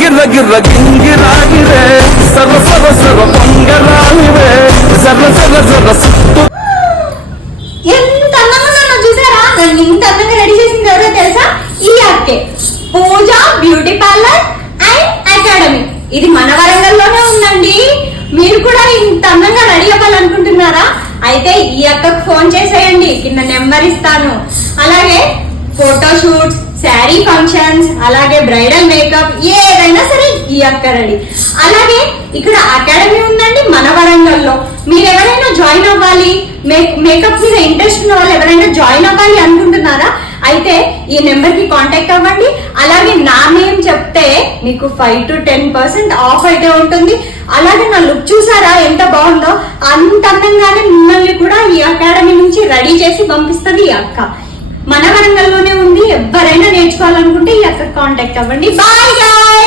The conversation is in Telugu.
గిర్ర గిర్ర గిర్ర గింగిరాగిరే సర సర సర పొంగరాలివే సర సర సర సుత్తు. ఎంత అందంగా నన్ను చూసారా? నన్ను ఇంత అందంగా రెడీ చేసింది ఎవరో తెలుసా? ఈ అక్కే, పూజ బ్యూటీ పార్లర్ అండ్ అకాడమీ. ఇది మన వరంగల్లోనే ఉందండి. మీరు కూడా ఇంత అందంగా రెడీ అవ్వాలనుకుంటున్నారా? అయితే ఈ అక్కకు ఫోన్ చేసేయండి, కింద నెంబర్ ఇస్తాను. అలాగే ఫోటోషూట్స్, శారీ ఫంక్షన్స్, అలాగే బ్రైడల్ మేకప్ ఏదైనా సరే ఈ అక్క రెడీ. అలాగే ఇక్కడ అకాడమీ ఉందండి మన వరంగల్లో. మీరు ఎవరైనా జాయిన్ అవ్వాలి, మేకప్ మీద ఇంట్రెస్ట్ ఉన్న వాళ్ళు ఎవరైనా జాయిన్ అవ్వాలి అనుకుంటున్నారా? అయితే ఈ నెంబర్ కి కాంటాక్ట్ అవ్వండి. అలాగే నా నేమ్ చెప్తే మీకు 5 to 10% ఆఫ్ అయితే ఉంటుంది. అలాగే నా లుక్ చూసారా ఎంత బాగుందో? అంత అందంగానే మిమ్మల్ని కూడా ఈ అకాడమీ నుంచి రెడీ చేసి పంపిస్తుంది ఈ అక్క. మన వరంగల్లోనే ఉంది. ఎవరైనా నేర్చుకోవాలనుకుంటే ఈ అక్క కాంటాక్ట్ అవ్వండి. బాయ్.